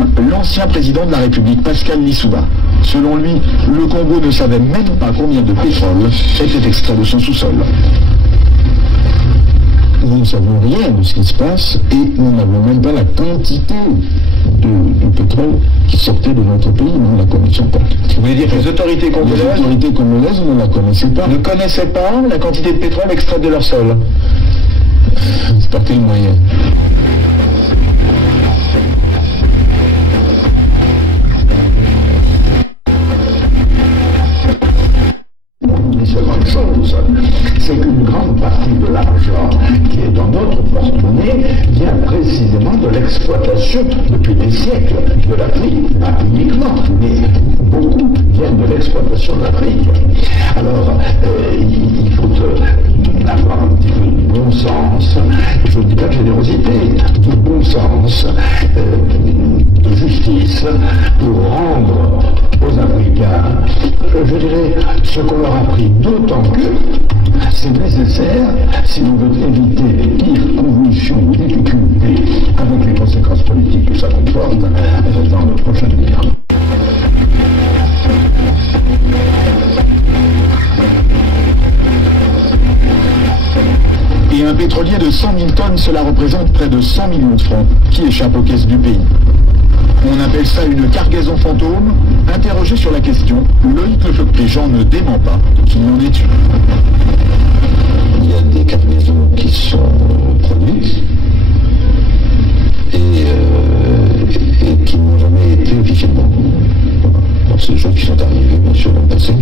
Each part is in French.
même l'ancien président de la République, Pascal Lissouba. Selon lui, le Congo ne savait même pas combien de pétrole était extrait de son sous-sol. Nous ne savons rien de ce qui se passe et nous n'avons même pas la quantité de pétrole qui sortait de notre pays, nous ne la connaissions pas. Vous voulez dire que les autorités congolaises ne la connaissaient pas. Ne connaissaient pas la quantité de pétrole extraite de leur sol? Par quel moyen? Une seconde chose, c'est qu'une grande partie de l'argent qui est dans notre porte-monnaie vient précisément de l'exploitation depuis des siècles de l'Afrique, pas uniquement, mais beaucoup viennent de l'exploitation de l'Afrique. Alors, il faut avoir un petit peu de bon sens, je ne dis pas de générosité, de bon sens, de justice, pour rendre aux Africains, je dirais, ce qu'on leur a pris, d'autant que c'est nécessaire si l'on veut éviter les pires convulsions ou difficultés avec les conséquences politiques que ça comporte dans le prochain avenir. Et un pétrolier de 100 000 tonnes, cela représente près de 100 millions de francs qui échappent aux caisses du pays. On appelle ça une cargaison fantôme. Interrogé sur la question, Loïc Lefebvre-Jean ne dément pas qu'il y en ait une. Il y a des cargaisons qui sont produites et qui n'ont jamais été officiellement. Donc c'est des choses qui sont arrivées, bien sûr, dans le passé.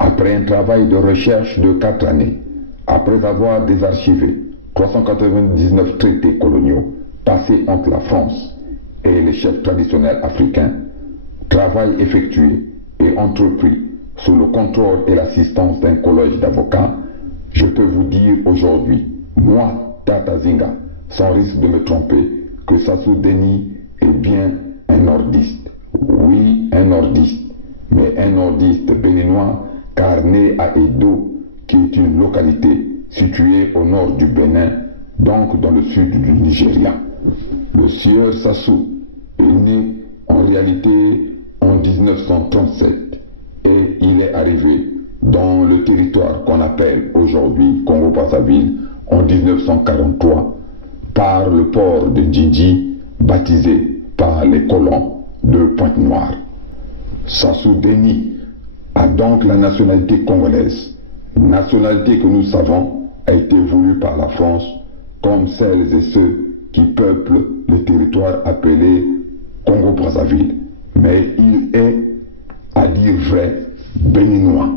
Après un travail de recherche de 4 années, après avoir désarchivé 399 traités coloniaux passés entre la France et les chefs traditionnels africains, travail effectué et entrepris sous le contrôle et l'assistance d'un collège d'avocats, je peux vous dire aujourd'hui, moi, Tata Zinga, sans risque de me tromper, que Sassou Denis est bien un nordiste. Oui, un nordiste, mais un nordiste béninois, car né à Edo, qui est une localité située au nord du Bénin, donc dans le sud du Nigeria. Le sieur Sassou est né en réalité en 1937 et il est arrivé dans le territoire qu'on appelle aujourd'hui Congo-Brazzaville en 1943 par le port de Djidji, baptisé par les colons de Pointe-Noire. Sassou Denis a donc la nationalité congolaise, nationalité que nous savons a été voulue par la France comme celles et ceux qui peuplent le territoire appelé Congo-Brazzaville. Mais il est, à dire vrai, béninois.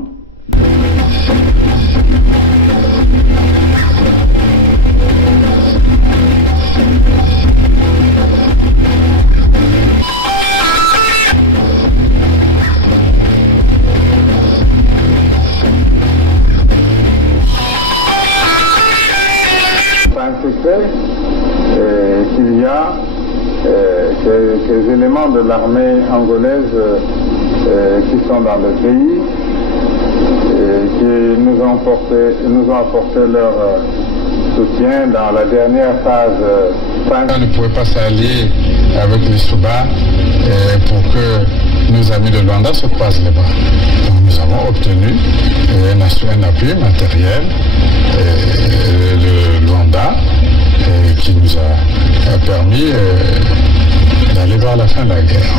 Qu'il y a ces éléments de l'armée angolaise qui sont dans le pays et qui nous ont apporté leur soutien dans la dernière phase. On ne pouvait pas s'allier avec les Souba pour que nos amis de Luanda se croisent les bras. Donc nous avons obtenu un appui matériel de Luanda qui nous a permis d'aller vers la fin de la guerre.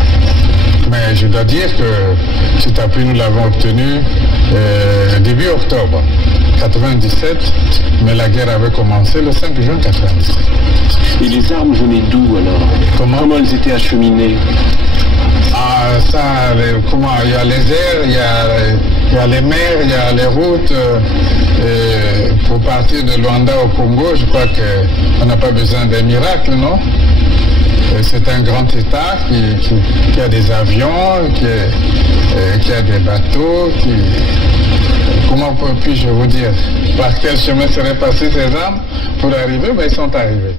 Mais je dois dire que cet appui, nous l'avons obtenu début octobre 1997, mais la guerre avait commencé le 5 juin 1997. Et les armes venaient d'où alors? Comment elles étaient acheminées? Ah, ça, il y a les airs, il y a les mers, il y a les routes. Pour partir de Luanda au Congo, je crois qu'on n'a pas besoin d'un miracle, non? C'est un grand État qui a des avions, qui a des bateaux, comment puis-je vous dire? Par quel chemin seraient passées ces armes pour arriver? Ben, ils sont arrivés.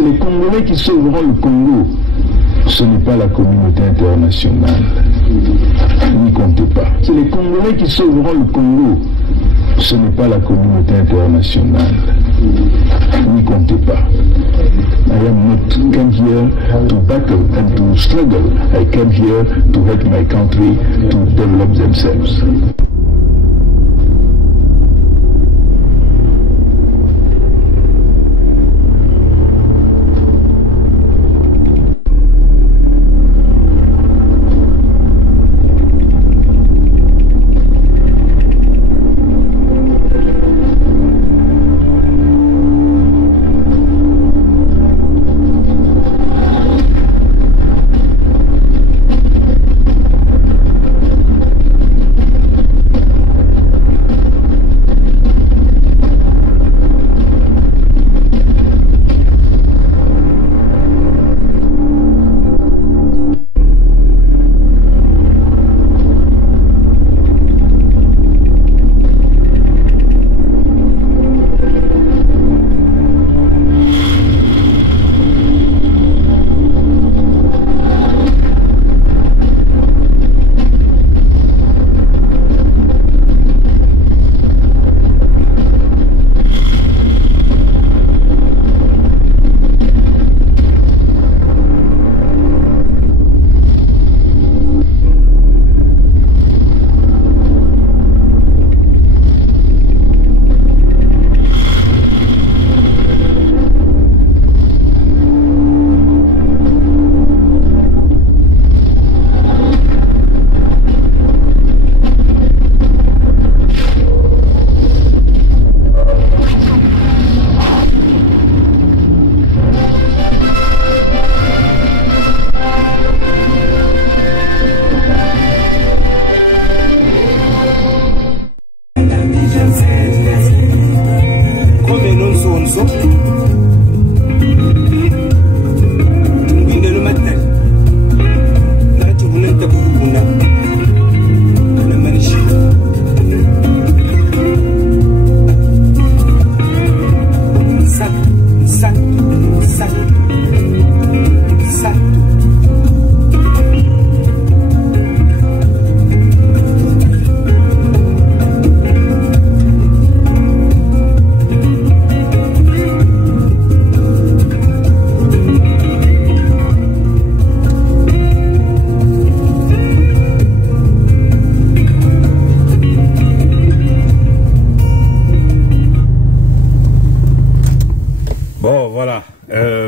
C'est les Congolais qui sauveront le Congo. Ce n'est pas la communauté internationale. N'y comptez pas. C'est les Congolais qui sauveront le Congo. Ce n'est pas la communauté internationale. N'y comptez pas. I am not come here to battle and to struggle. I came here to help my country to develop themselves.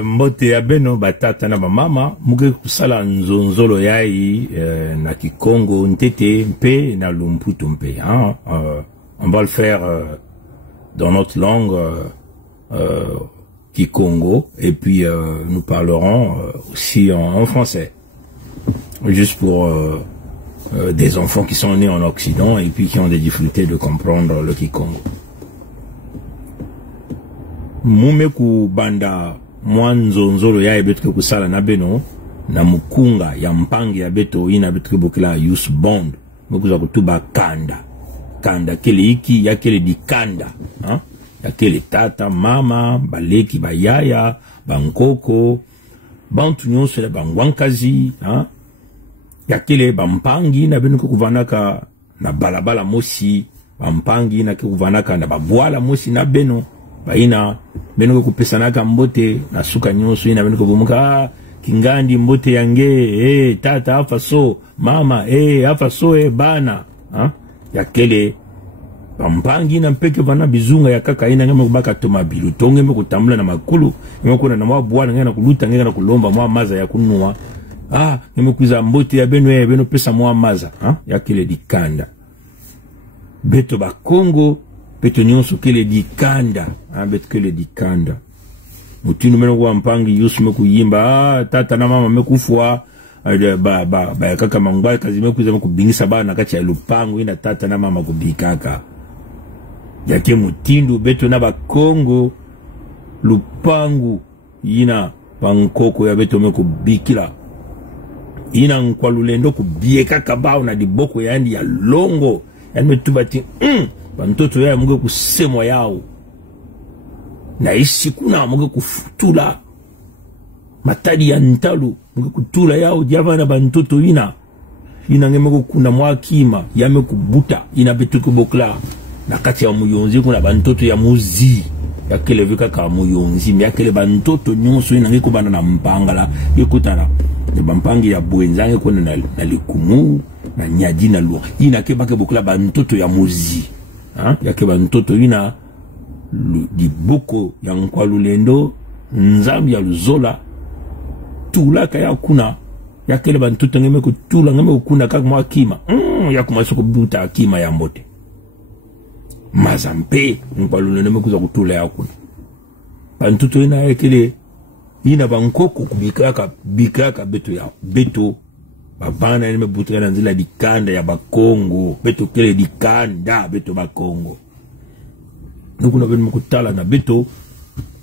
Mbote abeno batata na mama muke kusala nzonzolo yai na Kikongo ntete mpe na Lumputu mpe hein? On va le faire dans notre langue Kikongo et puis nous parlerons aussi en français juste pour des enfants qui sont nés en Occident et puis qui ont des difficultés de comprendre le Kikongo. Mumeku banda mwanzonzolo ya ebetuke kusala na beno na mukunga ya mpangi ya beto ina betuke bokila use bond mukuza kutuba kanda kele iki ya kele di kanda hein? Ya kele tata mama baleki bayaya bankoko bantu nyonso ya bangwankazi hein? Ya kele bampangi na beno kuvanaka na balabala mosi bampangi na kuvanaka na babwala mosi na beno baina beno kupesanaka mbote na suka nyonso ina beno kubumuka kingandi mbote yange tata afa so mama afa so bana ha ya kele bampangi na mpeke bana bizunga ya kaka ina ngeme kubaka toma bilu tonge me kutambula na makulu ngeme kuna na mabwana ngena kuluta ngena kulomba mwa maza ya kunua ngeme kuza mbote ya beno pesa mwa maza ha ya kele dikanda beto ba Kongo beto nyonso kele dikanda beto kele dikanda mutinu meno kwa mpangi yusu meku yimba tata na mama mekufua ba kaka mangwai kazi mekuza mekubingisa bana kati ya lupango ina tata na mama kubikaka yake mutindu beto na ba Kongo lupangu ina pankoko ya beto mekubikila ina nkwalulendo kubieka kabao na diboko yani ya longo yani metubati bantoto ya muge kusemwa yao na isi kuna muge kufutula matadi ya ntalo kutula yao java na bantoto ina ngeme kuna mwakima yame kubuta ina betuko bokla na kati ya muyonzi kuna bantoto ya muzi ya kele vika ka muyonzi ya kele bantoto nyonso ina ngeko bana na mpangala yekutana ne bampangi ya bwenzange kuna na likumu na nyadi na luo ina ke bake bokla bantoto ya muzi ya ke bantoto ina di boko ya Nkwalulendo nzambi ya luzola tula kaya kuna ya kele bantoto ngeme kutula ngeme kuna kaka mwakima ya kumaso kubuta akima ya mbote mazampe Nkwalulendo mekuza kutula ya kuna bantoto ina ya kele ina bankoko bikaka beto ya beto babana ina mebutra na nzila dikanda ya bakongo beto kele dikanda beto bakongo nukuna benu mkutala na beto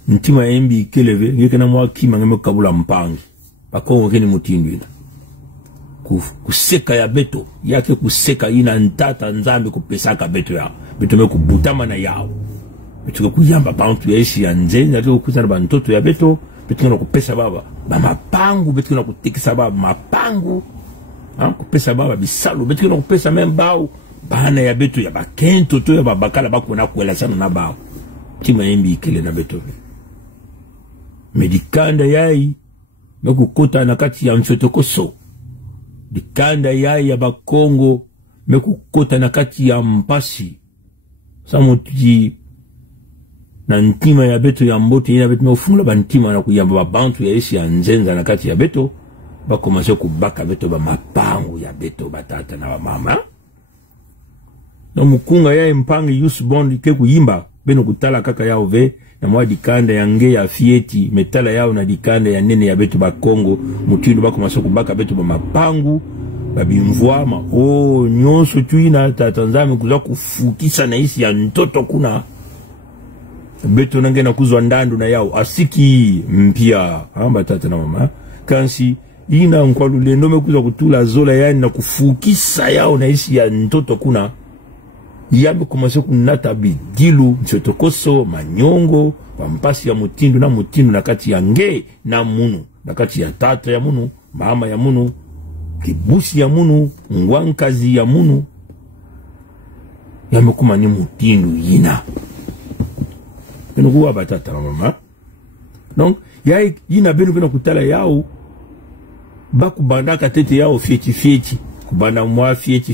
ntima embi keleve ngeke na mwakima ngeme kabula mpangi bakongo keni mutindu ina kuseka ya beto yake kuseka ina ntata nzambi kupesaka beto ya beto me kubutama na yao beto kuyamba bantu yeshi ya nzenza yake kukuza na bantoto ya beto beto na kupesa baba mapangu beto na kutikisa baba mapangu kupesa baba bisalu beto na kupesa membao bana ya beto ya bakento to ya babakala bakona kuela sana na bao tima embi kele na beto medikanda yai mekukota na kati ya mfetokoso dikanda yai ya bakongo mekukota na kati ya mpasi samuti na ntima ya beto ya mbote ina beto mefungula bantima na kuyamba babantu ya isi ya nzenza na kati ya beto bakomanse kubaka beto ba mapangu ya beto batata na bamama na mukunga ya mpangi use bond ke kuyimba beno kutala kaka yao ve na mwa dikanda ya nge ya fieti metala yao na dikanda ya nene ya beto ba Kongo mutindu bako masoko baka beto ba mapangu babimvwama nyonso tuina tatanzami kuza kufukisa na isi ya ntoto kuna beto nange na kuzwa ndandu na yao asiki mpia amba tata na mama kansi ina Nkwalulendo mekuza kutula zola yani na kufukisa yao na isi ya ntoto kuna yame kumase kunata bidilu mchotokoso manyongo pampasi ya mutindu na kati ya nge na munu na kati ya tata ya munu mama ya munu kibusi ya munu ngwankazi ya munu yame kumani mutindu yina beno kuwa batata mama donc yai yina beno kutala yao bakubandaka tete yao fieti kubanda mwa fieti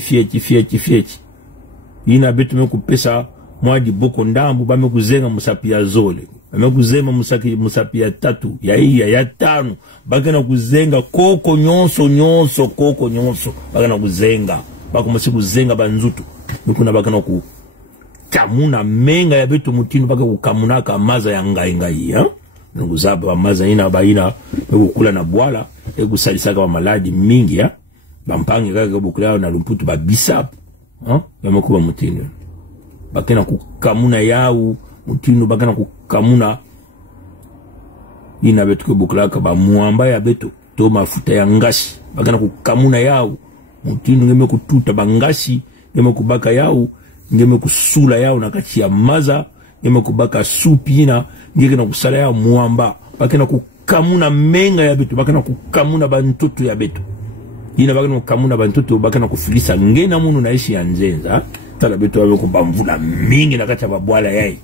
ina betu mekupesa mwadi boko ndambu ba mekuzenga musapia zole mekuzema musapia tatu ya tanu bagana kuzenga koko nyonso bagana kuzenga bakomasi kuzenga banzutu mikuna bagana ku kamuna menga ya betu mutindu baga kukamunaka maza ya ngai nguzaba maza ina baina ekukula na bwala ekusalisaka ba maladi mingi ya bampangi kaka bukula na lumputu ba bisapu yamakuba mutindu bakena kukamuna yao mutindu bakena kukamuna ina betu kubuklaka ba muamba ya betu to mafuta ya ngasi bakena kukamuna yao mutindu ngeme kututa bangashi ngeme kubaka yao ngeme kusula yao na kati ya maza ngeme kubaka supina ngeke na kusala yao muamba bakena kukamuna menga ya betu bakena kukamuna bantoto ya betu ina bagana kamuna bantoto bakana kufilisa ngena munu na ishi ya nzenza tala beto wabe kubamvula mingi na kati ya babwala yai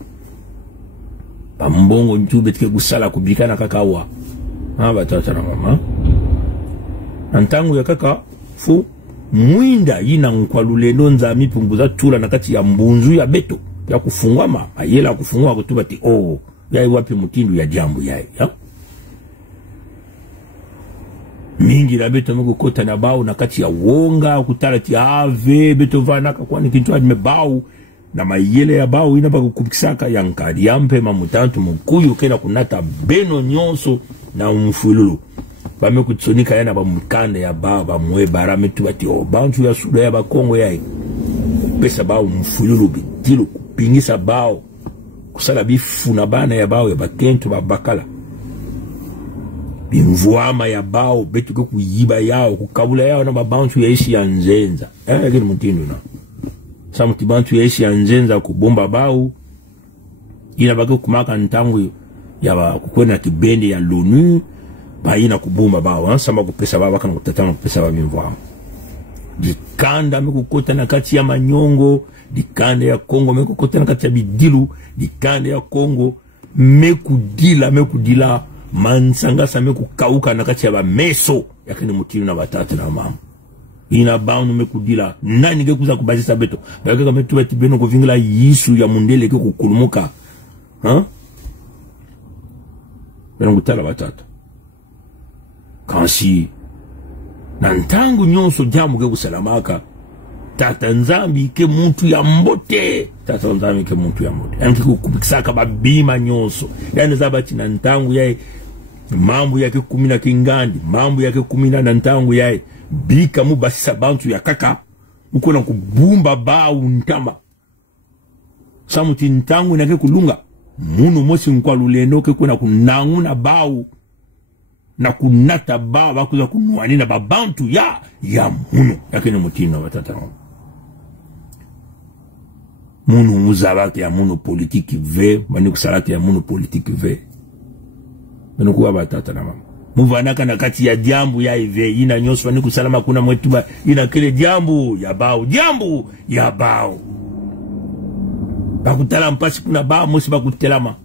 bambongo ntube tike kusala kubikana kakawa batata na mama antangu ya kaka fu mwinda yina Nkwalulendo nzami punguza tula na kati ya mbunzu ya beto ya kufungwama ayela kufungwa kutuba ti yai wapi mutindu ya jambu yai mingi la beto mego kota na bao na kati ya wonga kutala ti ave beto vanaka kwani kintu adime bao na mayele ya bao ina bako kubikisaka ya nkadi yampe mamutantu mkuyu kena kunata beno nyonso na mfululu bame kutsonika yana ba mkanda ya bao ba mwe barame tu bati bantu ya suda ya bakongo ya pesa bao mfululu bitilu kupingisa bao kusala bifu na bana ya bao ya bakentu babakala bimvwama ya bao betu kuyiba yao kukabula yao na babantu ya ishi ya nzenza kini mutindu na samuti bantu ya ishi ya nzenza kubomba bao ina bako kumaka ntangu ya kukwena kibendi ya l'ONU baina kubumba bao samba kupesa baba kana kutatana kupesa babimvwa dikanda mekukota na kati ya Manyongo, dikanda ya Kongo mekukota na kati ya Bidilu, dikanda ya Kongo mekudila mansangasa mekukauka na kati ya bameso yakini mutinu na batatu na mama ina baunu mekudila nani ngekuza kubazisa beto bakaka metuba tibeno kuvingila yisu ya mundele ke kukulumuka beno gutala batatu kansi na ntangu nyonso jamu ke kusalamaka tata nzambi ke muntu ya mbote tata nzambi ke muntu ya mbote yani kukubikisaka babima nyonso yani zabati na ntangu yae mambo yake 10 na kingandi mambo yake 10 na ntangu yae bika mu basisa bantu ya kaka uko na kubumba bau ntamba samuti ntangu nake kulunga munu mosi nkwa luleno ke kuna kunangu na bau na kunata bau bakuza kunuani na babantu ya munu yake ni mutino watata munu muzabake ya munu politiki ve mani kusalake ya munu politiki ve manu kuwa batata na mama muvanaka na kati ya jambu ya ive ina nyoso wani kusalama kuna mwetuba ina kele jambu ya bao bakutala mpasi kuna bao mosi bakutelama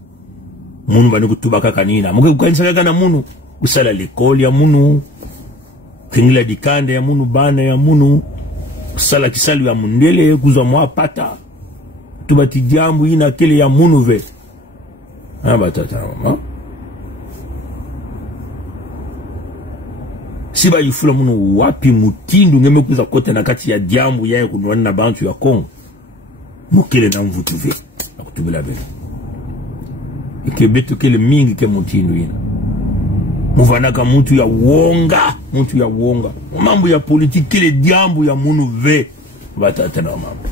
munu wani kutuba kaka nina muke kukanisa kaka na munu kusala lekoli ya munu kengila dikande ya munu bana ya munu kusala kisalu ya mundele kuzwa mwapata tuba ti jambu ina kele ya munu ve batata na mama siba yifula munu wapi mutindu ngeme kuza kote na kati ya jambu yae kunuani na bantu ya Kongo mukele na mvutuve na kutubila bele ike betu kele mingi ke mutindu ina muvanaka muntu ya wonga mambo ya politiki kele jambu ya munu ve batata na mambo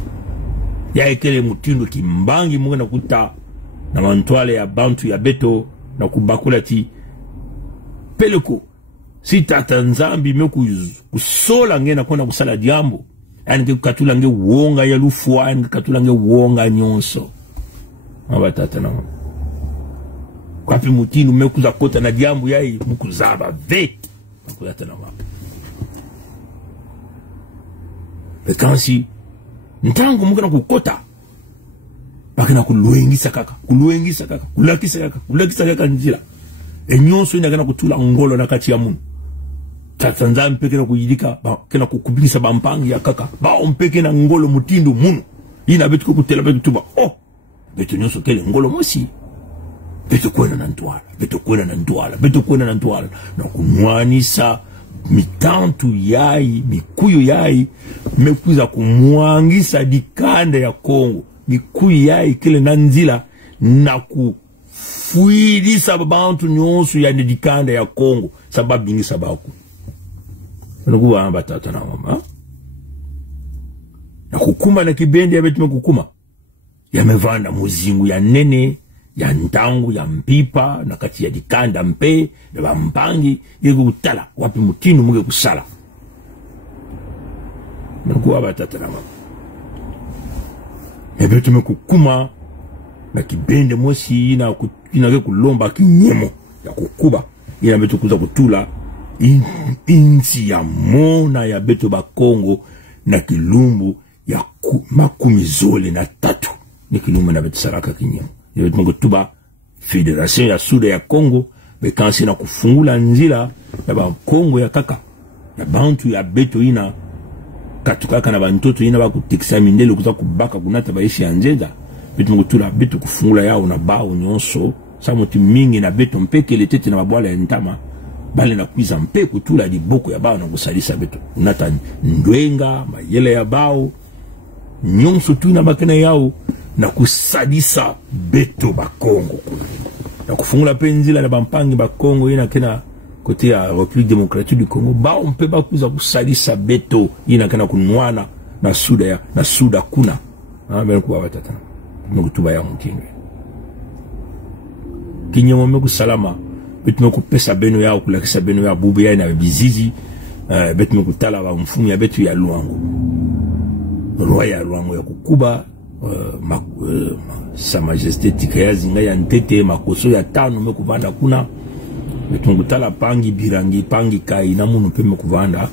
yae kele mutindu kimbangi munga na kuta na mantwale ya bantu ya beto na kubakula ti peleko si tata nzambi meku kusola ngena kona kusala jambo yani katula nge wonga ya lufua yani katula nge wonga nyonso abatata na kwapi mutinu mekuza kota na jambo yai mukuzaba ve akuyata na mama bekansi ntango mukana kukota bakina kuluengisa kaka kulakisa kaka njila enyonso ina kana kutula ngolo na kati ya munu tata nzambi peke na kuyidika kena kukubikisa bampangi ya kaka bao mpeke na ngolo mutindu munu ina betu kukutela betu tuba betu nyonso kele ngolo mosi betu kwena na ntwala na kumwanisa mitantu yai mikuyu yai mekuza kumwangisa dikanda ya Kongo mikuyu yai kele nanzila na kufuidisa babantu nyonso ya dikanda ya Kongo sababu bingi sabaku nukuwa amba tata na mama na kukuma na kibendi ya betu mekukuma ya mevanda muzingu ya nene ya ntangu ya mpipa na kati ya dikanda mpe ya bampangi yego kutala wapi mutinu muge kusala nukuwa amba tata na mama ya betu mekukuma na kibendi mosi ina kulomba kinyemo ya kukuba ina betu kuza kutula inchi ya mona ya beto ba Kongo na kilumbu ya makumi na 3 ni kilumbu na beto saraka kinyemo ya beto tuba Federation ya Suda ya Kongo bekansi na kufungula nzila ya ba Kongo ya kaka ya bantu ya beto ina katukaka na bantoto ina bakutikisa mindele kuza kubaka kunata baishi ya nzenza beto ngutula beto kufungula yao na bao nyonso samuti mingi na beto mpeke letete na babwala ya ntama bale na kuiza mpe kutula di boko ya bao na kusalisa beto nata ndwenga mayele ya bao nyonso tu na bakena yao na kusadisa beto ba Kongo na kufungula penzila na bampangi ba Kongo ina kena kote ya République démocratique du Congo bao mpe bakuza kusadisa beto ina kena kunwana na Suda kuna bele kuwa watata mekutuba ya mkinwe kinyemo meku salama betu mekupesa beno yao kulakisa beno ya bubu ya na bizizi betu mekutala wa mfumu ya betu ya Luango roi ya Luango ya kukuba Sa Majesté Tikayazi nga ya ntete makoso ya 5 mekuvanda kuna Betungutala pangi birangi pangi kai na munu peme kuvanda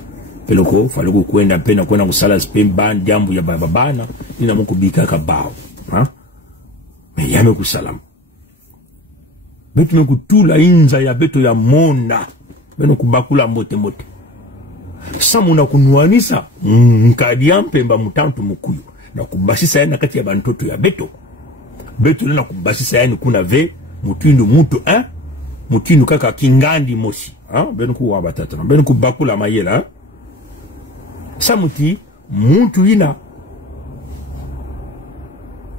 peloko faloko kwenda pena kwenda kusala spemban jambu ya babana ina muku bika kabao ha me yame kusalam betu me kutula inza ya beto ya monda beno kubakula mote mote samuna kunuanisa nkadiampemba mutantu mukuyu na kubasisa yana kati ya bantoto ya beto na kubasisa yani kuna ve mutindu mutu mutindu kaka kingandi mosi beno kuwa batatana beno kubakula mayela samuti muntu ina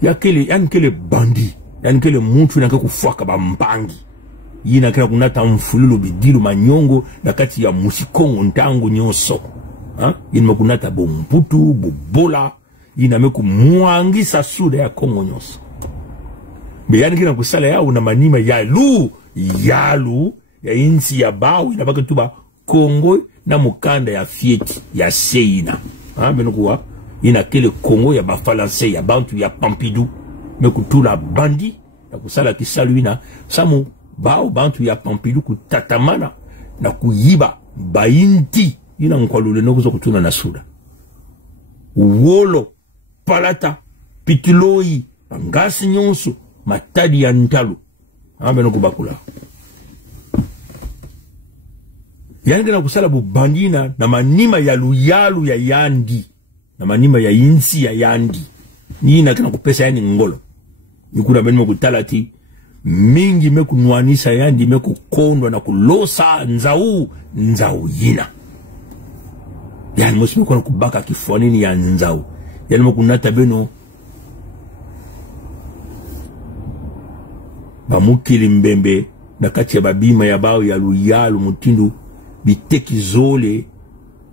yani kele bandi yani kele muntu ina kufuaka bampangi yina kila kunata mfululu bidilu manyongo na kati ya musikongo ntangu nyonso yina kunata bomputu bobola yina meku muangisa suda ya kongo nyonso yani kila kusala yao na manima yalu ya insi ya bao ina baka tuba Kongo na mukanda ya fieti ya seina benokuwa ina kele Kongo ya bafalanse ya bantu ya Pompidou mekutula bandi ya kusala kisalu ina samu bao bantu ya Pompidou kutatamana na kuyiba bainti ina nkwalule nokuzo kutuna na suda uwolo palata pitiloi ngasi nyonso matadi ya ntalo benokubakula yani kena kusala bubandina na manima ya luyalu ya yandi na manima ya insi ya yandi nina kena kupesa yani ngolo nikuna benimo kutalati mingi meku nuanisa yandi meku kondwa na kulosa nzau yina yani mosi meku na kubaka kifuanini ya nzau yani meku nata beno bamukili mbembe na kati ya babima ya bao ya luyalu mutindu biteki zole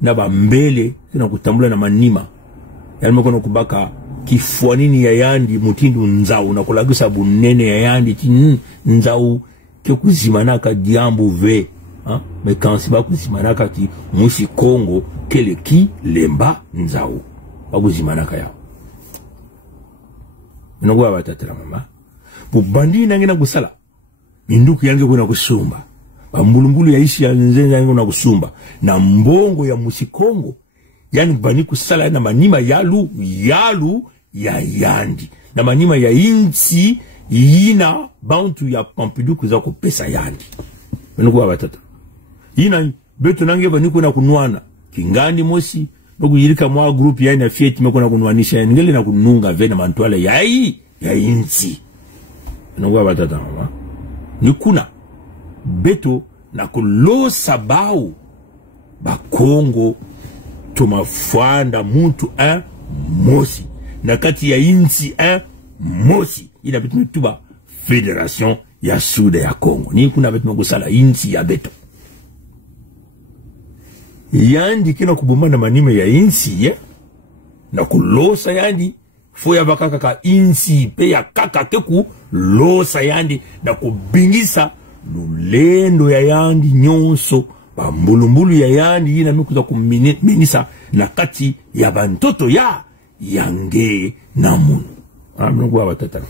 na bambele na kutambula na manima yani mekono kubaka kifuanini ya yandi mutindu nzau na kulagisa bunene ya yandi nzau kyo kuzimanaka diambu ve mekansi ba kuzimanaka ki mushi Kongo kele ki lemba nzau bakuzimanaka yao nongwa batatira mama bubandi nangena kusala minduku yange kuna kusumba bambulungulu ya ishi ya nzenza yange kuna kusumba na mbongo ya musikongo yani bani kusala na manima yalu ya yandi na manima ya insi yina bantu ya Pompidou kuza kupesa yandi menukuwa batata yina beto nange bani kuna kunuana kingani mosi noku yirika mwa group ya ina fieti mekuna kunuanisha ngele na kununga vena mantuale ya insi menukuwa batata mama nikuna beto na kulosa bao bakongo tumafanda muntu mosi na kati ya insi mosi ina betu tuba Federation ya Suda ya Kongo ni kuna betu kusala insi ya beto yandi kina kubumana manime ya insi ya na kulosa yandi foya bakaka ka insi pe ya kaka keku losa yandi na kubingisa lulendo ya yandi nyonso bambulumbulu ya yandi yina mikuza kuminisa na kati ya bantoto ya yange na munu mnukuwa batata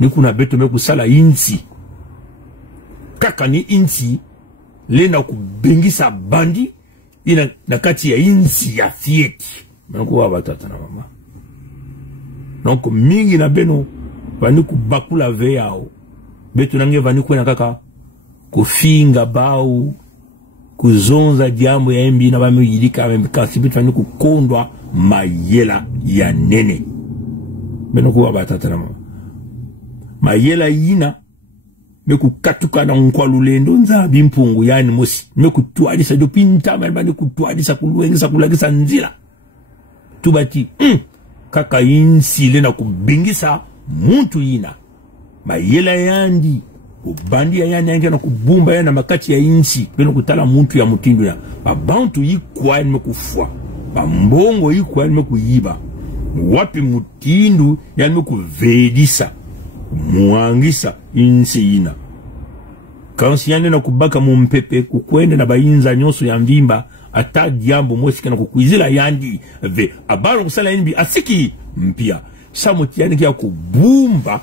nikuna beto mekusala insi kaka ni insi lena kubingisa bandi ina na kati ya insi ya fieti mnukuwa batata na mama donc mingi na beno vani kubakula ve yao beto nange vani kwena kaka kufinga bau kuzonza diambo ya embi na bami yilika kasi bitu vani kukondwa mayela ya nene beno kuwa batata na mama mayela yina meku katuka na nkwalulendo nza bimpungu yani mosi meku tuadisa dopinta bani kutuadisa kuluengisa kulagisa nzila tubati kaka insi lena kubingisa muntu yina mayela yandi ubandi ya yandi yange na kubumba yana makati ya insi beno kutala muntu ya mutindu ya babantu yikwa yani mekufwa bambongo yikwa yani mekuyiba wapi mutindu yani mekuvedisa muangisa insi yina kansi yande na kubaka mumpepe kukwende na bayinza nyoso ya mvimba ata diambo mosi kana kukuizila yandi ve abaro kusala yandi asiki mpia samuti yani kia kubumba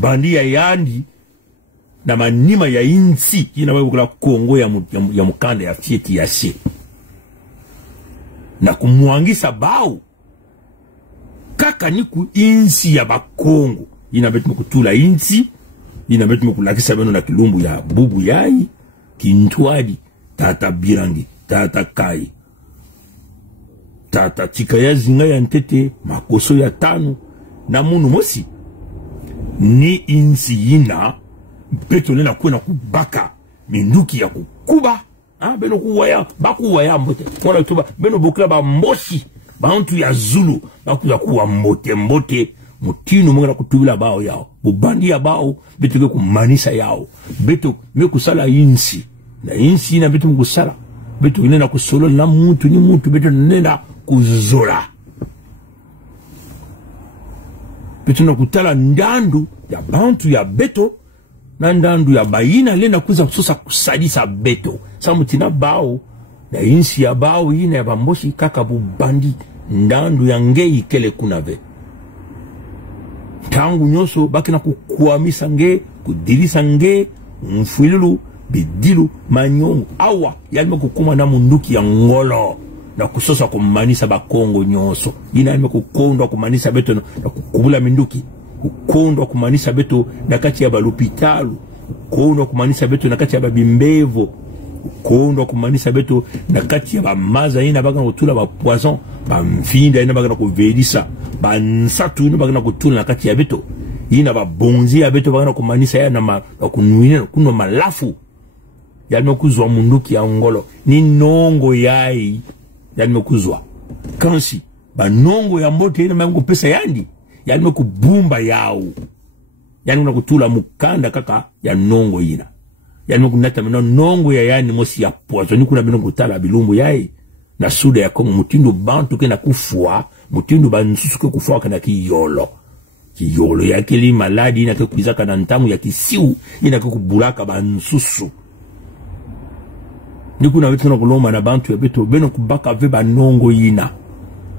bandia yandi na manima ya insi ina babukula Kongo ya mukanda ya fieti ya se na kumwangisa bao kaka niku insi ya bakongo ina betu kutula insi ina betu kulakisa beno na kilumbu ya bubu yai kintwadi tata birangi tata kai tata chikaya zinga ya ntete makoso ya tanu na munu mosi ni insi ina beto nena kuena kubaka minduki ya kukuba beno kuwaya bakuwaya mbote mwana tuba beno bukla ba mboshi bantu ya Zulu bakuya kuwa mbote mutinu mwana kutubila bao yao bubandi ya bao beto kumanisa yao beto mekusala insi na insi ina beto mkusala beto nena kusolo na mutu ni mutu beto nena kuzola beto na kutala ndandu ya bantu ya beto na ndandu ya baina lena kuza kusosa kusadisa beto samutina bao na insi ya bao ina ya bamboshi kaka bubandi ndandu ya ngei kele kunave tangu nyoso baki na kukuamisa nge kudirisa nge mfuililu bidilu manyongo awa yalime kukuma na munduki ya ngolo na kusosa kumanisa bakongo nyoso ina yalime kukondwa kumanisa beto na kukubula minduki kukondwa kumanisa beto na kati ya balupitalu kukondwa kumanisa beto na kati ya babimbevo kukondwa kumanisa beto na kati ya bamaza ina baga na kutula ba poison bamfinda ina baga na kuvelisa bansatu ina baga na kutula na kati ya beto ina babonzi ya beto baga na kumanisa ya na kunuina kuno malafu yalime kuzwa munduki ya ngolo ni nongo yai yalime kuzwa kansi banongo ya mbote ina mangu pesa yandi yalime kubumba yao yalime kutula mukanda kaka ya nongo ina yalime kunata mena nongo ya yani mosi ya pozo ni kuna bino kutala bilumbu yai na suda ya Kongo mutindu bantu kena kufua mutindu bansusuke kufua kana kiyolo ya kili maladi ina kukuzaka na ntamu ya kisiu ina kukubulaka bansusu nikuna wetu na kuloma na bantu ya beto beno kubaka veba nongo ina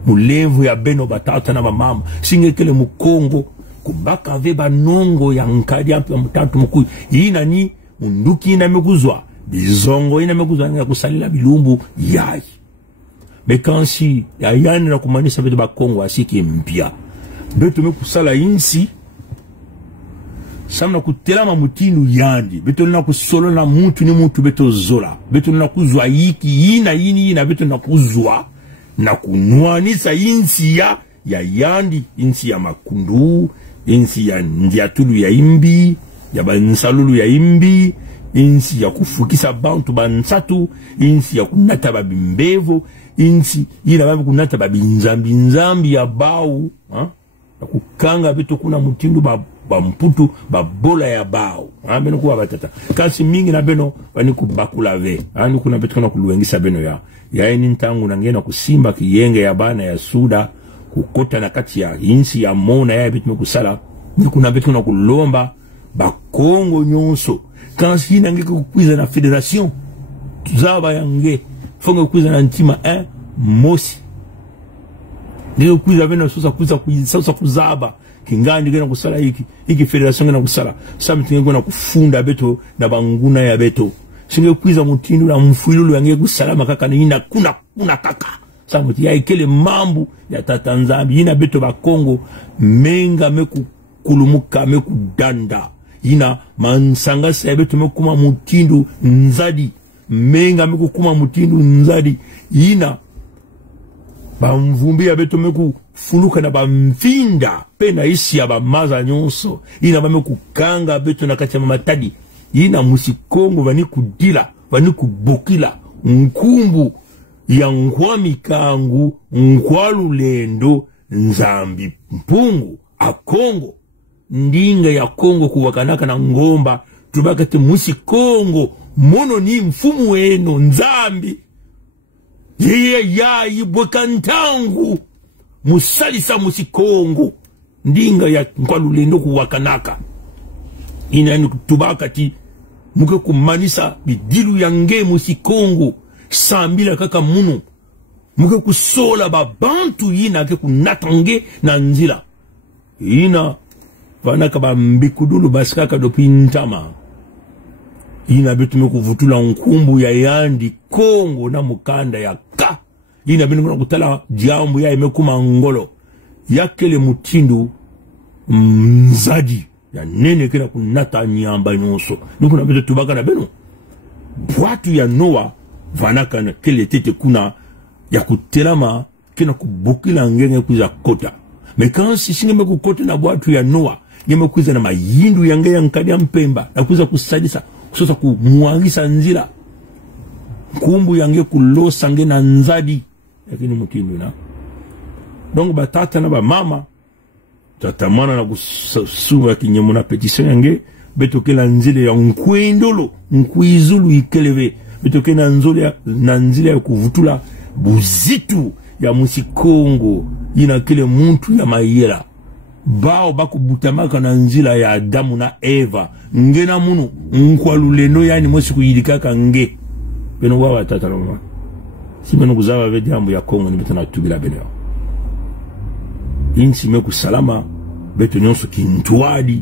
mulevu ya beno batata na mamama singekele mukongo kubaka veba nongo ya nkadi ya mtatu mkuu ina ni munduki ina mekuzwa bizongo ina mekuzwa ina kusalila bilumbu yai mekansi ya yani na kumanisa beto bakongo asiki mpia beto mekusala insi samna kutelama mutinu yandi beto na kusolo na mutu ni mutu beto zola beto na kuzwa yiki ina beto na kuzwa na kunuanisa insi ya yandi insi ya makundu insi ya ndiatulu ya imbi ya bansalulu ya imbi insi ya kufukisa bantu bansatu insi ya kunata babimbevo insi ina babu kunata babinzambi ya bau na kukanga beto kuna mutindu bamputu babola ya bao beno kuwa batata kasi mingi na beno bani kubakula ve kuna beto kana kuluengisa beno ya eni ntangu na ngena kusimba kiyenge ya bana ya suda kukota na kati ya insi ya mona ya beto mekusala kuna beto na kulomba bakongo nyonso kasi ina ngeke kukwiza na federation tuzaba yange fonga kukwiza na ntima mosi ndio kukwiza beno sosa kuzaba kingandi gena kusala hiki federation gena kusala something gena kufunda beto na banguna ya beto singe kwiza mutindu na mfuilulu yange kusala makaka ni ina kuna kaka samuti ya ikele mambu ya tatanzambi ina beto ba Kongo menga meku kulumuka meku danda ina mansanga sa beto mekuma mutindu nzadi menga meku kuma mutindu nzadi ina bamvumbi ya beto meku fuluka na bamfinda pena isi ya bamaza nyonso ina bame kukanga beto na kati ya matadi ina musikongo vani kudila vani kubukila nkumbu ya nkwami kangu nkwalu lendo nzambi mpungu akongo ndinga ya Kongo kuwakanaka na ngomba tubakate musikongo mono ni mfumu weno nzambi yeye ya ibweka ntangu musalisa musikongo ndinga ya nkwalulendo kuwakanaka ina ni tubakati muke kumanisa bidilu ya nge musikongo sambila kaka munu muke kusola babantu ina ke kunatange na nzila ina vanaka ba mbikudulu baskaka dopi ntama ina betu me kuvutula nkumbu ya yandi Kongo na mukanda ya ka ina betu me kutala diambu ya imekuma ngolo yakele mutindu mzadi ya nene kena kunata nyamba nyonso nukuna betu tubaka na beno bwatu ya Noa vanaka na kele tete kuna ya kutelama kena kubukila ngenge kuza kota mekansi singe me kukota na bwatu ya Noa nyeme kuza na mayindu yange ya nkadi ya mpemba na kuza kusadisa kusosa kumuangisa nzila kumbu yange kulosa nge na nzadi yakini mutindu na donc batata na ba mama tata mwana na kusuwa kinyemu na petition yange betoke la nzile ya nkwendolo nkwizulu ikeleve betoke na nzile ya kuvutula buzitu ya musikongo ina kile muntu ya mayela bao bakubutamaka na nzila ya Adamu na Eva ngena munu nkwaluleno yani mosi kuyidikaka nge beno wawa tata na mama si beno kuzawa ve diambu ya Kongo ni beto na tubila beno insi meku salama beto nyonso kintuadi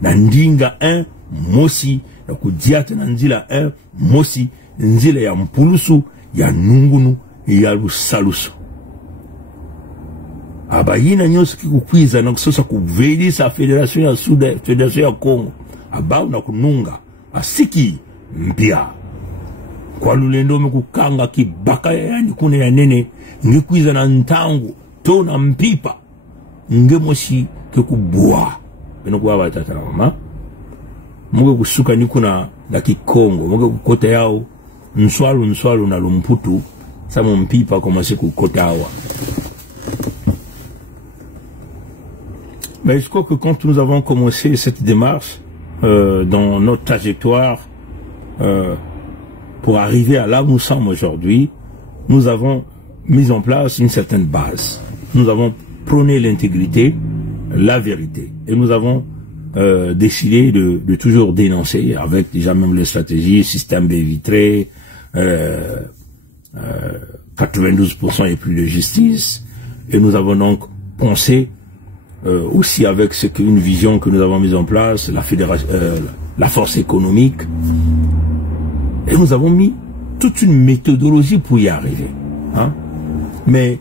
na ndinga 1 mosi na kujiata na nzila 1 mosi nzila ya mpulusu ya nungunu ya lusalusu abayina nyonso kikukwiza na kusosa kuvelisa federation ya Suda federation ya Kongo abao na kununga asiki mpia kwa lulendo mekukanga kibaka yani kune ya nene ngikwiza na ntangu to na mpipa ngemoshi kekubua beno kwa batata na mama muge kusuka nikuna na Kikongo muge kukota yao nswalu na lumputu samo mpipa koma siku kota hawa. Mais je crois que quand nous avons commencé cette démarche dans notre trajectoire pour arriver à là où nous sommes aujourd'hui, nous avons mis en place une certaine base. Nous avons prôné l'intégrité, la vérité. Et nous avons décidé de toujours dénoncer avec déjà même les stratégies, système baie vitrée, 92% et plus de justice. Et nous avons donc pensé aussi avec une vision que nous avons mise en place, la force économique. Et nous avons mis toute une méthodologie pour y arriver. Hein? Mais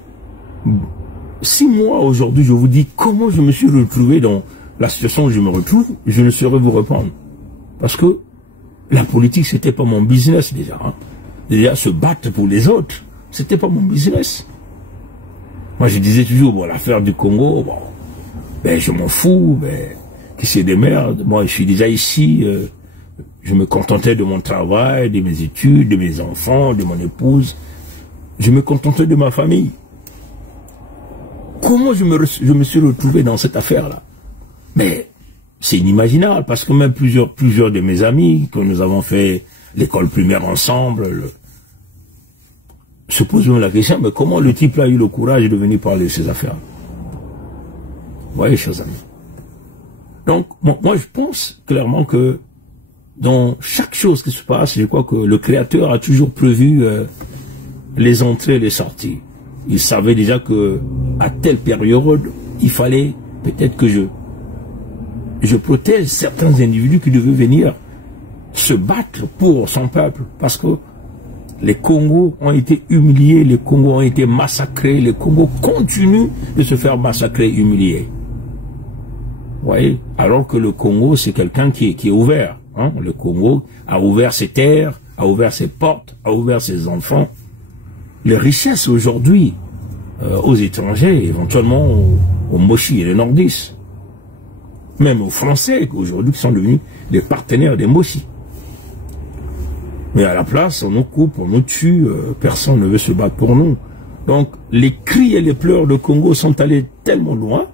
si moi aujourd'hui je vous dis comment je me suis retrouvé dans la situation où je me retrouve, je ne saurais vous répondre. Parce que la politique c'était pas mon business déjà. Hein? Déjà se battre pour les autres, c'était pas mon business. Moi je disais toujours, bon, l'affaire du Congo, bon, ben je m'en fous, ben, qui c'est des merdes, moi je suis déjà ici, je me contentais de mon travail, de mes études, de mes enfants, de mon épouse, je me contentais de ma famille. Comment je me suis retrouvé dans cette affaire-là? Mais c'est inimaginable, parce que même plusieurs de mes amis, que nous avons fait l'école primaire ensemble, se posent la question, mais comment le type là a eu le courage de venir parler de ces affaires? Vous voyez, chers amis. Donc, moi, je pense clairement que dans chaque chose qui se passe, je crois que le Créateur a toujours prévu les entrées et les sorties. Il savait déjà que à telle période, il fallait peut-être que je protège certains individus qui devaient venir se battre pour son peuple. Parce que les Congos ont été humiliés, les Congos ont été massacrés, les Congos continuent de se faire massacrer, humilier. Vous voyez? Alors que le Congo, c'est quelqu'un qui est ouvert. Hein? Le Congo a ouvert ses terres, a ouvert ses portes, a ouvert ses enfants. Les richesses aujourd'hui aux étrangers, éventuellement aux Moshi et les Nordistes, même aux Français aujourd'hui qui sont devenus des partenaires des Moshi. Mais à la place, on nous coupe, on nous tue, personne ne veut se battre pour nous. Donc les cris et les pleurs de Congo sont allés tellement loin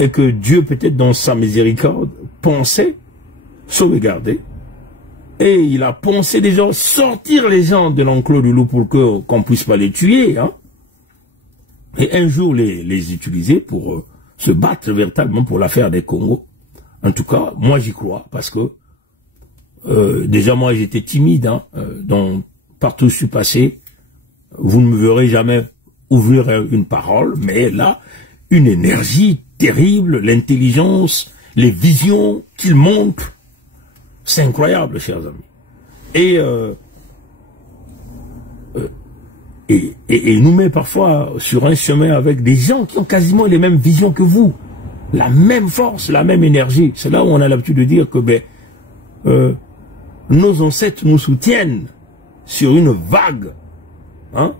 et que Dieu, peut-être dans sa miséricorde, pensait sauvegarder. Et il a pensé déjà sortir les gens de l'enclos du loup pour qu'on puisse pas les tuer. Hein? Et un jour les utiliser pour se battre véritablement pour l'affaire des Congo. En tout cas, moi j'y crois parce que déjà moi j'étais timide. Hein, partout où je suis passé, vous ne me verrez jamais ouvrir une parole, mais là, une énergie terrible, l'intelligence, les visions qu'il montre, C'est incroyable, chers amis. Et nous met parfois sur un chemin avec des gens qui ont quasiment les mêmes visions que vous, la même force, la même énergie. C'est là où on a l'habitude de dire que nos ancêtres nous soutiennent sur une vague, hein,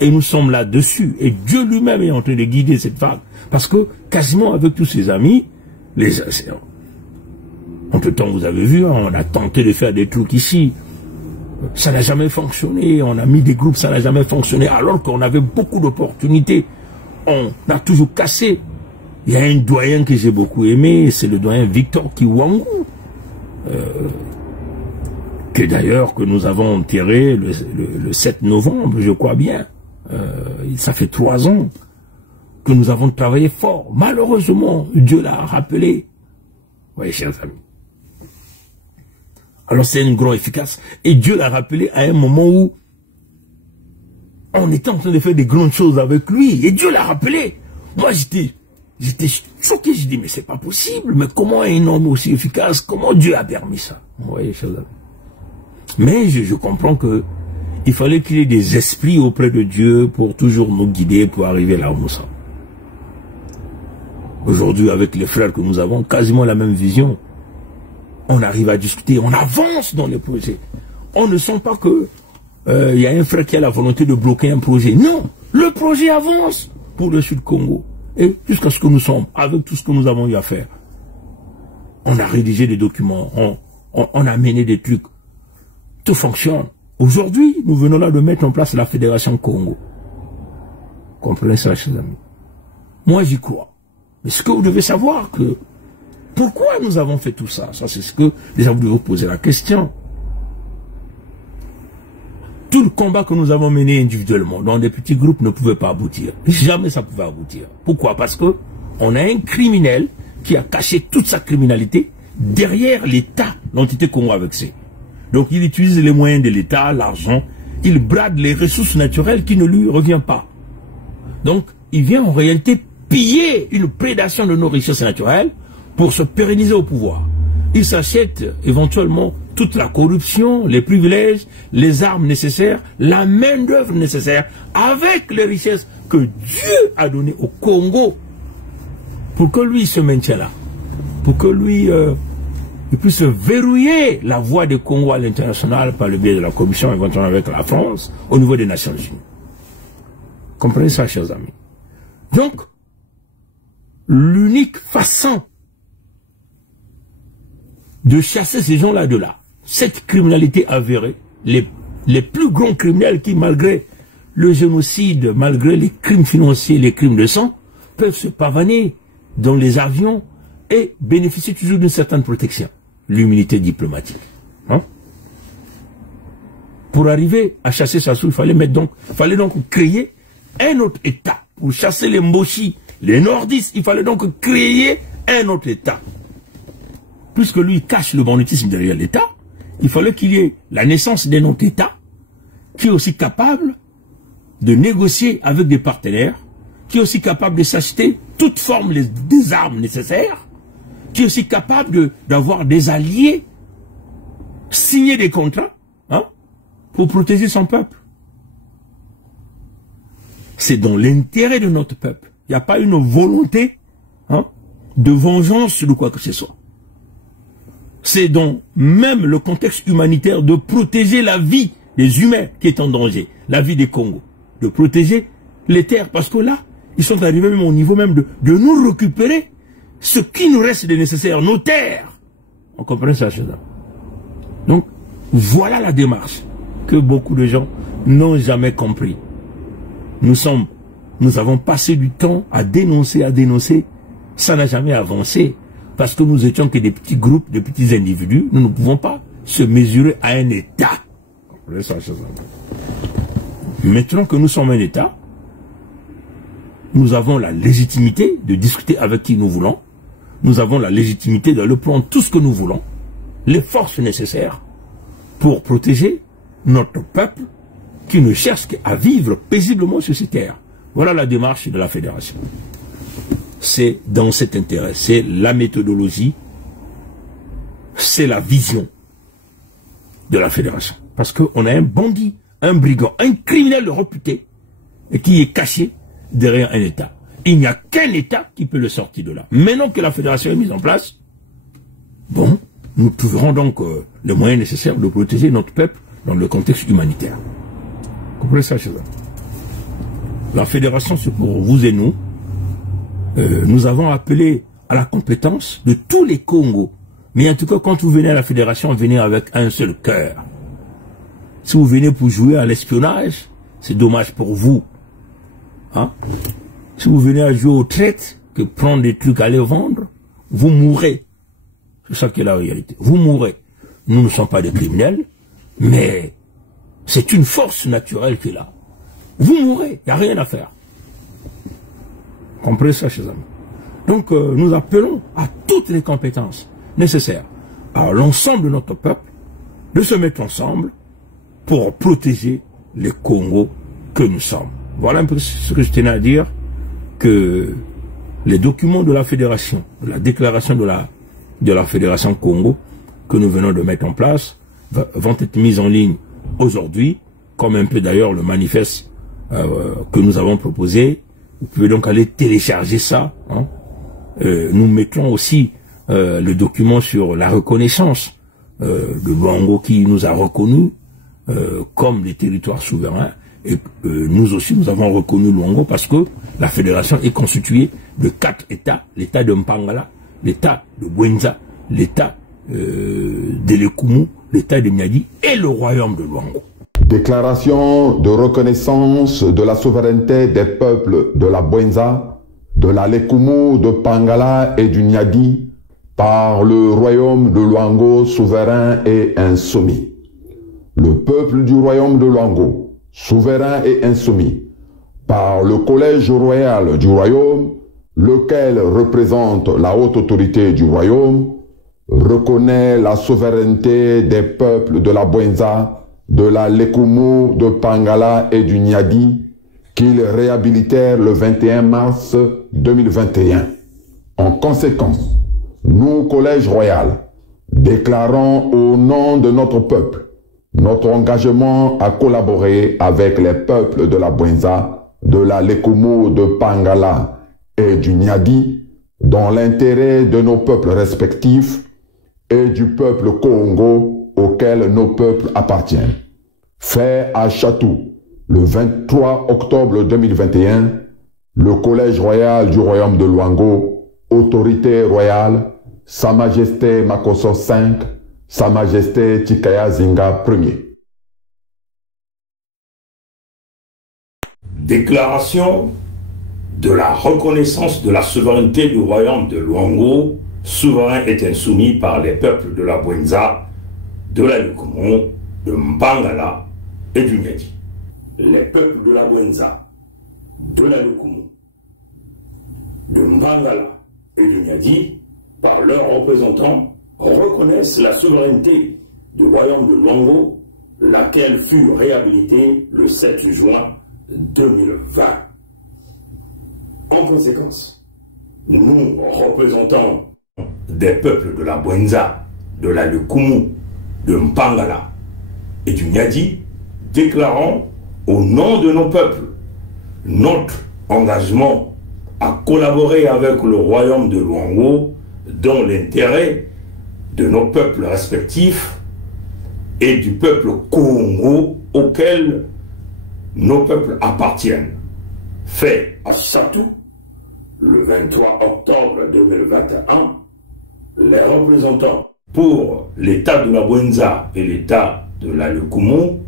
et nous sommes là-dessus. Et Dieu lui-même est en train de guider cette vague. Parce que quasiment avec tous ses amis, entre-temps vous avez vu, hein, on a tenté de faire des trucs ici. Ça n'a jamais fonctionné, on a mis des groupes, ça n'a jamais fonctionné, alors qu'on avait beaucoup d'opportunités. On a toujours cassé. Il y a un doyen que j'ai beaucoup aimé, c'est le doyen Victor Kiwangu, que d'ailleurs que nous avons enterré le 7 novembre, je crois bien. Ça fait 3 ans que nous avons travaillé fort. Malheureusement, Dieu l'a rappelé. Oui, chers amis. Alors c'est un grand efficace. Et Dieu l'a rappelé à un moment où on était en train de faire des grandes choses avec lui. Et Dieu l'a rappelé. Moi j'étais choqué. Je dis mais c'est pas possible. Mais comment un homme aussi efficace, comment Dieu a permis ça? Vous voyez, chers amis. Mais je comprends que il fallait qu'il y ait des esprits auprès de Dieu pour toujours nous guider pour arriver là où nous sommes. Aujourd'hui, avec les frères que nous avons, quasiment la même vision. On arrive à discuter, on avance dans les projets. On ne sent pas que y a un frère qui a la volonté de bloquer un projet. Non, le projet avance pour le Sud-Congo. Et jusqu'à ce que nous sommes, avec tout ce que nous avons eu à faire. On a rédigé des documents, on a mené des trucs. Tout fonctionne. Aujourd'hui, nous venons là de mettre en place la Fédération Congo. Comprenez ça, chers amis. Moi, j'y crois. Mais ce que vous devez savoir, que pourquoi nous avons fait tout ça? Ça, c'est ce que déjà vous devez vous poser la question. Tout le combat que nous avons mené individuellement dans des petits groupes ne pouvait pas aboutir. Jamais ça pouvait aboutir. Pourquoi? Parce que on a un criminel qui a caché toute sa criminalité derrière l'État, l'entité Congo avec C. Donc il utilise les moyens de l'État, l'argent, il brade les ressources naturelles qui ne lui reviennent pas. Donc il vient en réalité piller une prédation de nos richesses naturelles pour se pérenniser au pouvoir. Il s'achète éventuellement toute la corruption, les privilèges, les armes nécessaires, la main-d'œuvre nécessaire, avec les richesses que Dieu a données au Congo, pour que lui se maintienne là, pour que lui il puisse verrouiller la voie du Congo à l'international par le biais de la commission, éventuellement avec la France, au niveau des Nations Unies. Comprenez ça, chers amis. Donc, l'unique façon de chasser ces gens-là de là, cette criminalité avérée, les plus grands criminels qui, malgré le génocide, malgré les crimes financiers, les crimes de sang, peuvent se pavaner dans les avions et bénéficier toujours d'une certaine protection. L'immunité diplomatique. Hein? Pour arriver à chasser Sassou, il fallait donc créer un autre État. Pour chasser les Mboshi, les nordistes, il fallait donc créer un autre État. Puisque lui cache le banditisme derrière l'État, il fallait qu'il y ait la naissance d'un autre État qui est aussi capable de négocier avec des partenaires, qui est aussi capable de s'acheter toute forme des armes nécessaires, qui est aussi capable d'avoir des alliés, signer des contrats, hein, pour protéger son peuple. C'est dans l'intérêt de notre peuple. Il n'y a pas une volonté, hein, de vengeance de quoi que ce soit. C'est dans même le contexte humanitaire de protéger la vie des humains qui est en danger, la vie des Congos, de protéger les terres, parce que là, ils sont arrivés même au niveau même de nous récupérer ce qui nous reste de nécessaire, nos terres. On comprend ça, chez nous. Donc, voilà la démarche que beaucoup de gens n'ont jamais compris. Nous avons passé du temps à dénoncer, ça n'a jamais avancé. Parce que nous étions que des petits groupes, des petits individus, nous ne pouvons pas se mesurer à un État. Maintenant que nous sommes un État, nous avons la légitimité de discuter avec qui nous voulons. Nous avons la légitimité de prendre tout ce que nous voulons, les forces nécessaires pour protéger notre peuple qui ne cherche qu'à vivre paisiblement sur ces terres. Voilà la démarche de la Fédération. C'est dans cet intérêt, c'est la méthodologie, c'est la vision, de la fédération. Parce qu'on a un bandit, un brigand, un criminel réputé et qui est caché derrière un État. Il n'y a qu'un État qui peut le sortir de là. Maintenant que la fédération est mise en place, bon, nous trouverons donc les moyens nécessaires de protéger notre peuple dans le contexte humanitaire. Vous comprenez ça, chers amis? La fédération, c'est pour vous et nous. Nous avons appelé à la compétence de tous les Congos. Mais en tout cas, quand vous venez à la fédération, venez avec un seul cœur. Si vous venez pour jouer à l'espionnage, c'est dommage pour vous. Hein? Si vous venez à jouer aux traites, que prendre des trucs à les vendre, vous mourrez. C'est ça qui est la réalité. Vous mourrez. Nous ne sommes pas des criminels, mais c'est une force naturelle qui est là. Vous mourrez, il n'y a rien à faire. Comprenez ça, chers amis. Donc, nous appelons à toutes les compétences nécessaires à l'ensemble de notre peuple de se mettre ensemble pour protéger les Congos que nous sommes. Voilà un peu ce que je tenais à dire, que les documents de la fédération, de la déclaration de la fédération Congo que nous venons de mettre en place vont être mis en ligne aujourd'hui, comme un peu d'ailleurs le manifeste que nous avons proposé. Vous pouvez donc aller télécharger ça. Hein. Nous mettrons aussi le document sur la reconnaissance de Luango qui nous a reconnus comme des territoires souverains. Et nous aussi, nous avons reconnu Luango parce que la fédération est constituée de 4 États. L'État de Mpangala, l'État de Bwenza, l'État de Lekumu, l'État de Miadi et le royaume de Luango. Déclaration de reconnaissance de la souveraineté des peuples de la Bwenza, de la Lekumu, de Pangala et du Niadi par le royaume de Luango souverain et insoumis. Le peuple du royaume de Luango, souverain et insoumis, par le collège royal du royaume, lequel représente la haute autorité du royaume, reconnaît la souveraineté des peuples de la Bwenza, de la Lekumu, de Pangala et du Niadi, qu'ils réhabilitèrent le 21 mars 2021. En conséquence, nous, Collège Royal, déclarons au nom de notre peuple notre engagement à collaborer avec les peuples de la Bwenza, de la Lekumu, de Pangala et du Niadi, dans l'intérêt de nos peuples respectifs et du peuple Congo auquel nos peuples appartiennent. Fait à Chatou, le 23 octobre 2021, le Collège Royal du Royaume de Luango, autorité royale, Sa Majesté Makosso V, Sa Majesté Tikaya Zinga Ier. Déclaration de la reconnaissance de la souveraineté du royaume de Luango, souverain et insoumis par les peuples de la Bwenza, de la Lekumu, de Mpangala et du Niadi. Les peuples de la Bwenza, de la Lekumu, de Mpangala et du Niadi, par leurs représentants, reconnaissent la souveraineté du royaume de Luango, laquelle fut réhabilitée le 7 juin 2020. En conséquence, nous, représentants des peuples de la Bwenza, de la Lekumu, de Mpangala et du Niadi, déclarons au nom de nos peuples notre engagement à collaborer avec le royaume de Luango dans l'intérêt de nos peuples respectifs et du peuple Congo auquel nos peuples appartiennent. Fait à Chatou, le 23 octobre 2021, les représentants pour l'État de la Bwenza et l'État de la Lekumu,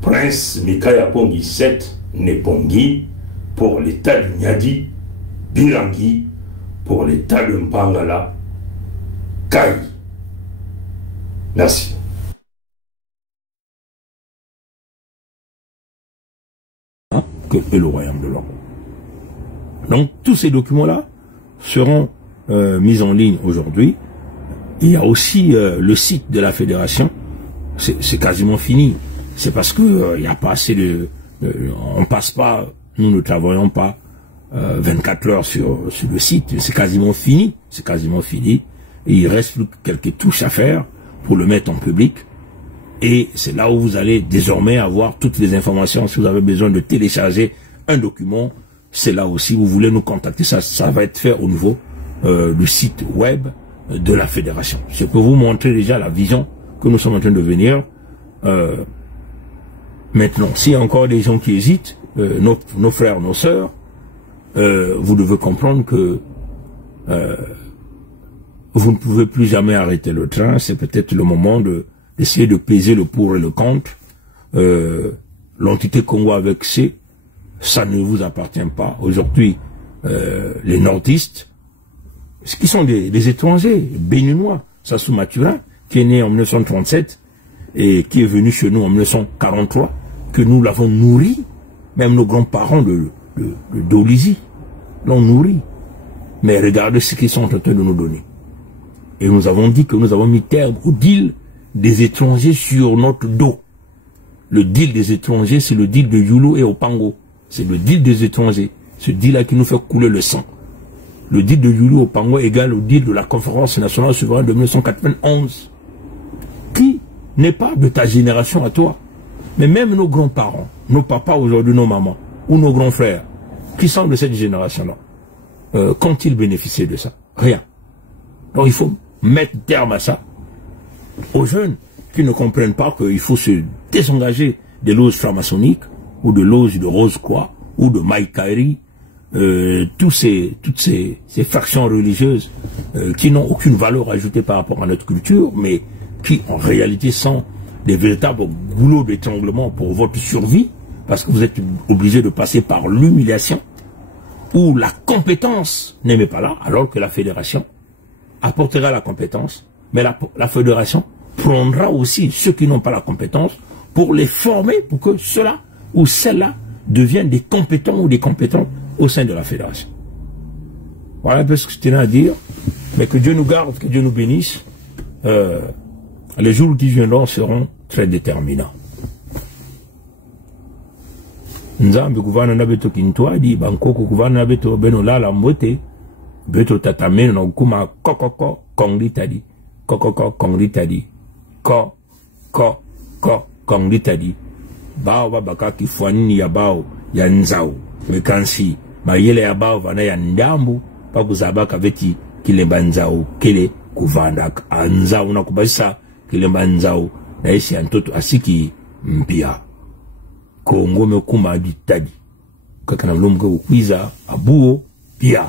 Prince Mikaya Pongi 7 Nepongi, pour l'État du Niadi, Birangi, pour l'État de Mpangala, Kai. Merci. Que le royaume de l'Orient. Donc tous ces documents-là seront mis en ligne aujourd'hui. Il y a aussi le site de la fédération. C'est quasiment fini. C'est parce que il n'y a pas assez de... on passe pas, nous ne travaillons pas 24 heures sur le site. C'est quasiment fini. C'est quasiment fini. Et il reste plus quelques touches à faire pour le mettre en public. Et c'est là où vous allez désormais avoir toutes les informations. Si vous avez besoin de télécharger un document, c'est là aussi, vous voulez nous contacter, ça va être fait au niveau du site web de la fédération. Je peux vous montrer déjà la vision que nous sommes en train de venir. Maintenant, s'il y a encore des gens qui hésitent, nos frères, nos sœurs, vous devez comprendre que vous ne pouvez plus jamais arrêter le train. C'est peut-être le moment d'essayer de peser le pour et le contre. L'entité Congo avec C, ça ne vous appartient pas. Aujourd'hui, les nordistes, ce qui sont des étrangers, béninois, Sassou Maturin, qui est né en 1937 et qui est venu chez nous en 1943, que nous l'avons nourri, même nos grands-parents d'Olizy l'ont nourri. Mais regardez ce qu'ils sont en train de nous donner. Et nous avons dit que nous avons mis terme au deal des étrangers sur notre dos. Le deal des étrangers, c'est le deal de Yulu et Opango. C'est le deal des étrangers. Ce deal-là qui nous fait couler le sang. Le deal de Yulu Opango égale au deal de la conférence nationale souveraine de 1991. Qui n'est pas de ta génération à toi. Mais même nos grands-parents, nos papas aujourd'hui, nos mamans, ou nos grands frères, qui sont de cette génération-là, qu'ont-ils bénéficié de ça? Rien. Donc il faut mettre terme à ça. Aux jeunes qui ne comprennent pas qu'il faut se désengager des loges franc-maçonniques, ou de loges de Rose-Croix, ou de Maïkaïri, toutes ces factions religieuses qui n'ont aucune valeur ajoutée par rapport à notre culture, mais qui en réalité sont des véritables goulots d'étranglement pour votre survie, parce que vous êtes obligé de passer par l'humiliation, où la compétence n'est pas là, alors que la fédération apportera la compétence, mais la fédération prendra aussi ceux qui n'ont pas la compétence pour les former, pour que ceux-là ou celles-là deviennent des compétents ou des compétents au sein de la fédération. Voilà un peu ce que je tenais à dire, mais que Dieu nous garde, que Dieu nous bénisse. Les jours qui viendront seront très déterminants. Nzambe kuvana na beto kintwadi bankoko kuvana na beto beno lala mbote beto tatameno na kuma kokoko kongritadi kokoko kongritadi ko kongritadi bao babaka kifwani ya bao ya nzao mekansi mayele ya bao vana ya ndambu pakuzabaka veti kilemba nzao kele kuvanda anzao na kubasa kilemba nzao na isi antoto asiki mpia Kongo me kuma ditadi kakana mlomge ukwiza abuo pia